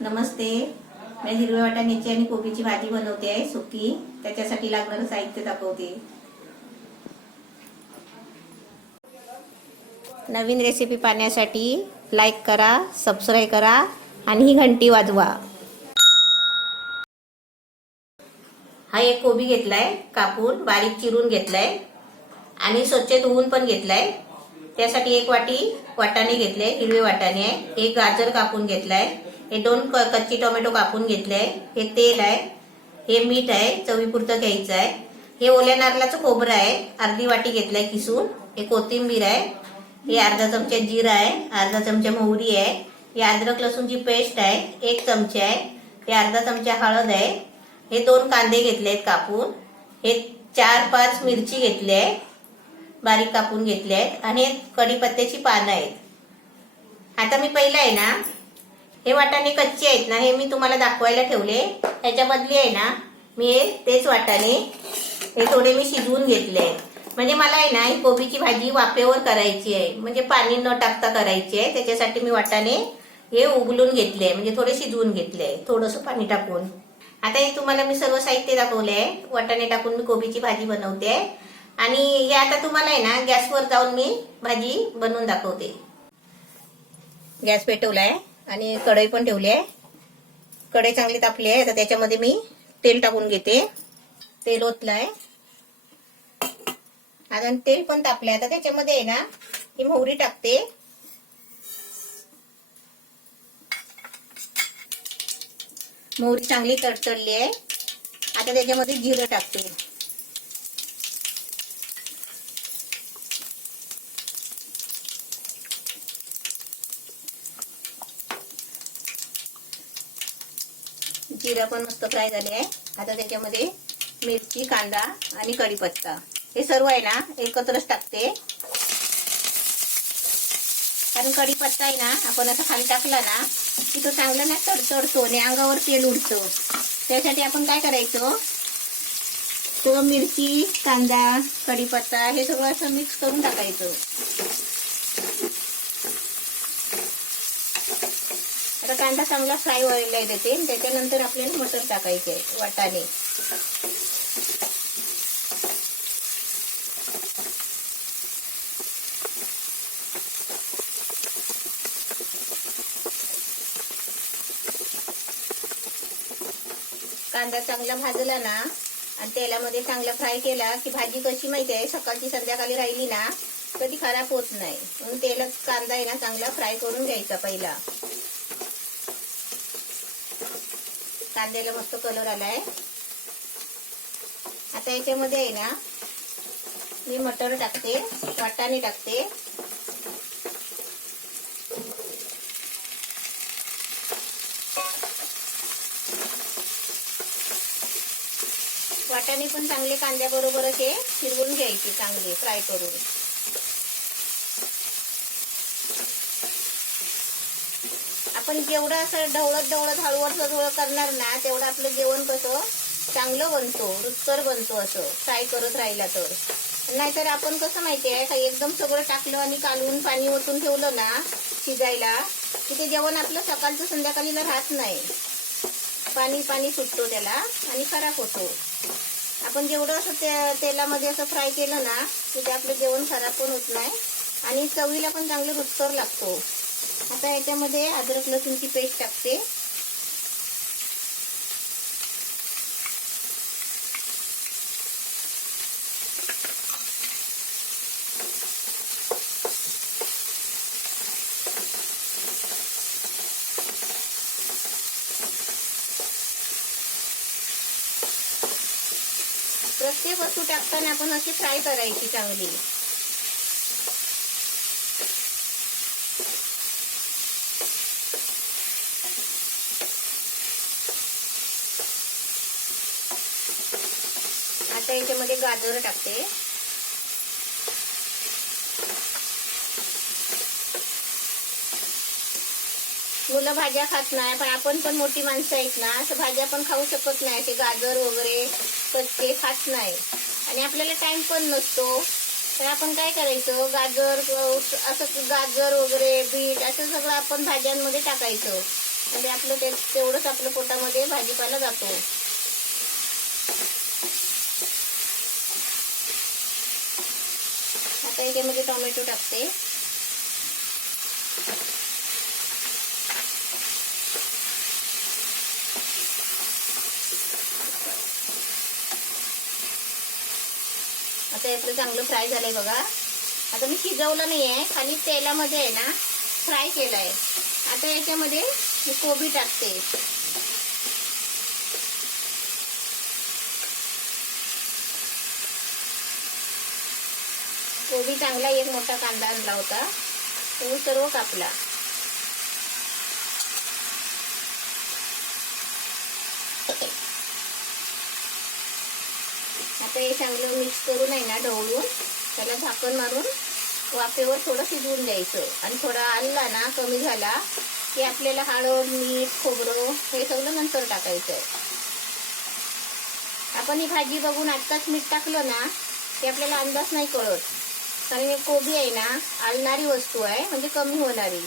नमस्ते. मी हिरव्या वाटाण्याची आणि कोबीची भाजी बनवते आहे सुकी. त्याच्यासाठी लागणारं साहित्य दाखवते. नवीन रेसिपी पाहण्यासाठी लाईक करा, सबस्क्राईब करा आणि ही घंटी वाजवा. हा एक कोबी घेतलाय, कापून बारीक चिरून घेतलाय आणि स्वच्छ धुवून पण घेतलाय. त्यासाठी एक वाटी वाटाणे घेतले, हिरवे वाटाणे आहे. एक गाजर कापून घेतलाय. हे 2 कच्ची टोमॅटो कापून घेतले आहे. हे तेल आहे, हे मीठ आहे, चवीपुरतं घ्यायचं आहे. हे ओल्या नारळाचं खोबरं आहे, अर्धी वाटी घेतलंय किसून. हे कोथिंबीर आहे, हे अर्धा चमचा जिरा आहे, अर्धा चमचा मोहरी आहे. हे अद्रक लसूणची पेस्ट आहे, 1 चमचा आहे. हे अर्धा चमचा हळद आहे. हे 2 कांदे घेतलेत कापून. हे 4-5 मिरची घेतली आहे, बारीक कापून घेतले आहेत. आणि कढीपत्त्याची पानं आहेत. आता मी पहिला आहे ना, हे वाटाणे कच्चे आहेत ना, हे मी तुम्हाला दाखवायला ठेवले. त्याच्या बदली आहे ना, मी तेच वाटाणे हे थोडे मी शिजवून घेतले. म्हणजे मला आहे ना, ही कोबीची भाजी वाफेवर करायची आहे, म्हणजे पाणी न टाकता करायची आहे. त्याच्यासाठी मी वाटाणे हे उबलून घेतले, म्हणजे थोडे शिजवून घेतले थोडंसं पाणी टाकून. आता हे तुम्हाला मी सर्व साहित्य दाखवले आहे. वाटाणे टाकून मी कोबीची भाजी बनवते आणि हे आता तुम्हाला आहे ना, गॅसवर जाऊन मी भाजी बनवून दाखवते. गॅस पेटवलाय आणि कढई पण ठेवली आहे. कढई चांगली तापली आहे. आता त्याच्यामध्ये मी तेल टाकून घेते. तेल ओतलंय, आता तेल पण तापलंय. आता त्याच्यामध्ये आहे ना, ही मोहरी टाकते. मोहरी चांगली तडतडली आहे. आता त्याच्यामध्ये जिरं टाकते. जिरा पण मस्त फ्राय झाले आहे. आता त्याच्यामध्ये मिरची, कांदा आणि कढीपत्ता हे सर्व आहे ना एकत्रच टाकते. कारण कढीपत्ता आहे ना, आपण असं खाली टाकला ना की तो चांगला ना तडतडतो आणि अंगावर तेल उडतं. त्यासाठी आपण काय करायचं, तो मिरची, कांदा, कढीपत्ता हे सगळं असं मिक्स करून टाकायचं. आता कांदा चांगला फ्राय व्हायला देते. त्याच्यानंतर आपल्याला मटर टाकायचे आहे, वाटाणे. कांदा चांगला भाजला ना आणि तेलामध्ये चांगला फ्राय केला की भाजी कशी माहिती आहे, सकाळची संध्याकाळी राहिली ना कधी खराब होत नाही. म्हणून तेलात कांदा आहे ना चांगला फ्राय करून घ्यायचा पहिला. कांद्याला मस्त कलर आलाय. आता याच्यामध्ये आहे ना, मी मटर टाकते, वाटाणे टाकते. वाटाणे पण चांगले कांद्याबरोबर असे शिरवून घ्यायचे, चांगले फ्राय करून. आपण जेवढं असं ढवळत हळूवार करणार ना, तेवढं आपलं जेवण कसं चांगलं बनतो, रुचकर बनतो असं फ्राय करत राहिला तर. नाहीतर आपण कसं माहिती आहे का, एकदम सगळं टाकलं आणि कालवून पाणी ओतून ठेवलं ना शिजायला की ते जेवण आपलं सकाळचं संध्याकाळीला राहत नाही. पाणी सुटतो त्याला आणि खराब होतो. आपण जेवढं असं तेलामध्ये असं फ्राय केलं ना की ते आपलं जेवण खराब पण होत नाही आणि चवीला पण चांगलं रुचकर लागतो. आता याच्यामध्ये अद्रक लसूणची पेस्ट टाकते. प्रत्येक वस्तू टाकताना आपण अशी फ्राय करायची चांगली. आता याच्यामध्ये गाजर टाकते. मुलं भाज्या खात नाही, पण आपण पण मोठी माणसं आहेत ना, असं भाज्या पण खाऊ शकत नाही. ते गाजर वगैरे कच्चे खात नाही आणि आपल्याला टाइम पण नसतो. तर आपण काय करायचं, गाजर असं गाजर वगैरे बीट असं सगळं आपण भाज्यांमध्ये टाकायचं. म्हणजे आपलं तेवढंच आपलं पोटामध्ये भाजीपाला जातो. आता याच्यामध्ये टोमॅटो टाकते. आता आपलं चांगलं फ्राय झालंय बघा. आता मी शिजवलं नाही आहे, खाली तेलामध्ये आहे ना फ्राय केलं आहे. आता याच्यामध्ये मी कोबी टाकते. कोबी चांगला एक मोठा कांदा आणला होता, तो सर्व कापला. आता हे चांगलं मिक्स करून आहे ना ढवळून त्याला झाकण मारून वाफेवर थोडं शिजवून द्यायचं. आणि थोडा आला ना कमी झाला की आपल्याला हळद, मीठ, खोबरं हे सगळं नंतर टाकायचं आहे. आपण ही भाजी बघून आत्ताच मीठ टाकलं ना की आपल्याला अंदाज नाही कळत, कारण हे कोबी आहे ना आलणारी वस्तू आहे, म्हणजे कमी होणारी.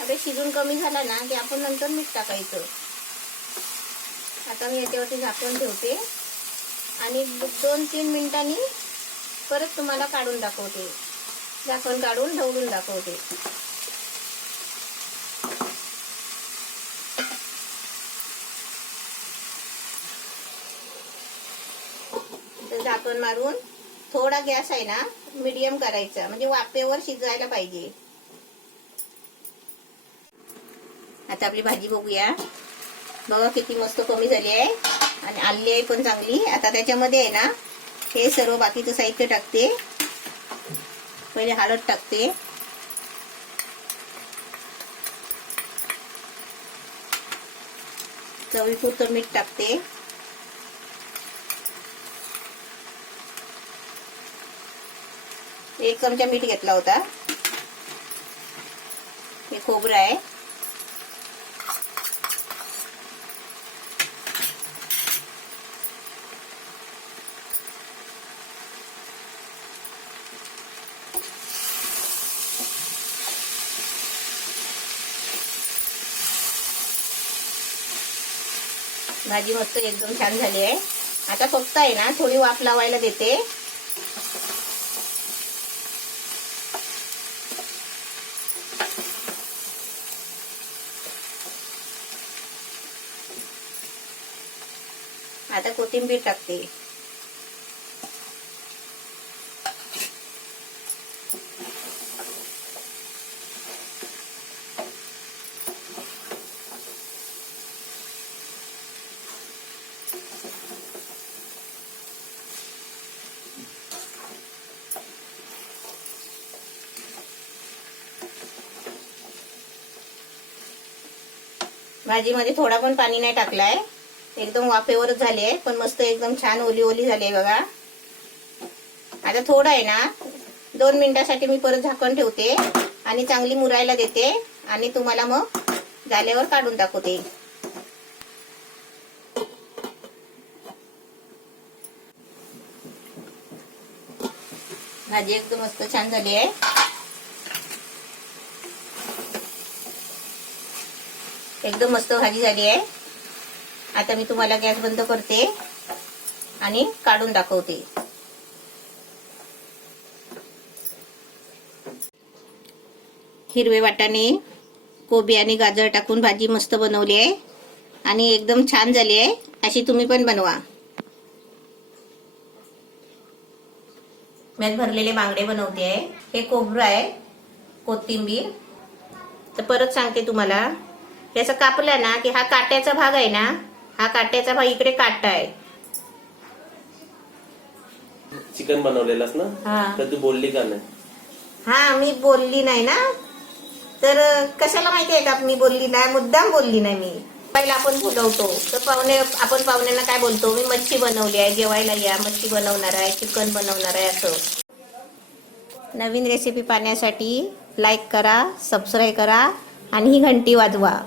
आता शिजून कमी झाला ना की आपण नंतर मीठ टाकायचं. आता मी याच्यावरती झाकण ठेवते आणि 2-3 मिनिटांनी परत तुम्हाला काढून दाखवते. झाकण काढून ढवळून दाखवते. झाकण मारून थोडा गॅस आहे ना मीडियम करायचा, म्हणजे वाफेवर शिजायला पाहिजे. आता आपली भाजी बघूया. बघा किती मस्त कमी झाली आहे आणि आली आहे पण चांगली. आता त्याच्यामध्ये आहे ना हे सर्व बाकीचं साहित्य टाकते. पहिले हळद टाकते, चवीपुरतं मीठ टाकते, एक चमचा मीठ घेतला होता. हे खोबरं आहे, भाजी मस्त एकदम छान झाली आहे. आता फक्त आहे ना थोडी वाफ लावायला देते. आता कोथिंबीर टाकते. भाजीमध्ये थोडा पण पाणी नाही टाकलाय, एकदम वाफेवरच झाली आहे, पण मस्त एकदम छान ओली ओली झाली आहे बघा. आता थोडं आहे ना 2 मिनिटासाठी मी परत झाकण ठेवते आणि चांगली मुरायला देते आणि तुम्हाला मग झाल्यावर काढून दाखवते. भाजी एकदम मस्त छान झाली आहे. एकदम मस्त भाजी झाली आहे. आता मी तुम्हाला गॅस बंद करते आणि काढून दाखवते. हिरवे वाटाणे, कोबी आणि गाजर टाकून भाजी मस्त बनवली आहे आणि एकदम छान झाली आहे. अशी तुम्ही पण बनवा. मी भरलेले बांगडे बनवते आहे. हे खोबरं आहे, कोथिंबीर. तर परत सांगते तुम्हाला, याचं कापलं ना की हा काट्याचा भाग आहे ना, हा काट्याचा भाग इकडे काटा आहे. चिकन बनवलेलास ना, तर तू बोलली का नाही? हा, मी बोलली नाही ना. तर कशाला माहितीये का मी बोलली नाही? मुद्दाम बोलली नाही मी. पहिला आपण बोलवतो तर आपण पाहुण्यांना काय बोलतो? मी मच्छी बनवली आहे, जेवायला या, मच्छी बनवणार आहे, चिकन बनवणार आहे असं. नवीन रेसिपी पाहण्यासाठी लाईक करा, सबस्क्राईब करा आणि ही घंटी वाजवा.